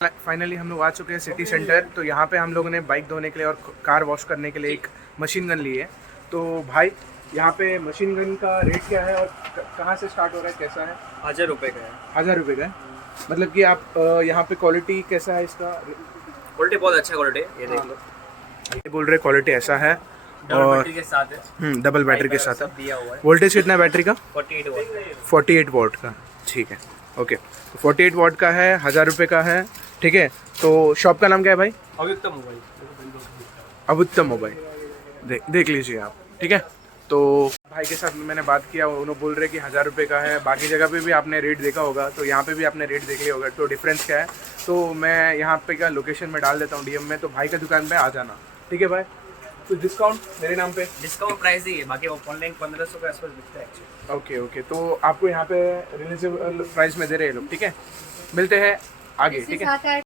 Finally हम लोग आ चुके हैं सिटी सेंटर। तो यहाँ पे हम लोगों ने बाइक धोने के लिए और कार वॉश करने के लिए एक मशीन गन ली है। तो भाई यहाँ पे मशीन गन का रेट क्या है और कहाँ से स्टार्ट हो रहा है, कैसा है? 1000 रुपये का है। 1000 रुपये का है। मतलब कि आप यहाँ पे क्वालिटी कैसा है इसका? क्वालिटी बहुत अच्छा क्वालिटी है, ये देख लो। ये बोल रहे क्वालिटी ऐसा है डबल और बैटरी के साथ है। डबल बैटरी के साथ सब दिया हुआ है। है। वोल्टेज कितना है बैटरी का? 48 वोल्ट। 48 वॉट का, ठीक है, ओके। तो 48 वॉट का है, 1000 रुपये का है, ठीक है। तो शॉप का नाम क्या है भाई? अभियुक्तम मोबाइल। अभुत्तम मोबाइल, देख लीजिए आप, ठीक है। तो भाई के साथ मैंने बात किया, उन्होंने बोल रहे कि 1000 रुपये का है। बाकी जगह पे भी आपने रेट देखा होगा, तो यहाँ पे भी आपने रेट देख लिया होगा, तो डिफरेंस क्या है। तो मैं यहाँ पे का लोकेशन में डाल देता हूँ डीएम में, तो भाई का दुकान पे आ जाना, ठीक है भाई। तो डिस्काउंट मेरे नाम पे? डिस्काउंट प्राइस ही है, बाकी वो ऑनलाइन 1500 के आसपास बिकता है। ओके ओके, तो आपको यहाँ पे रिजनेबल प्राइस में दे रहे हैं लोग, ठीक है। मिलते हैं आगे, ठीक है।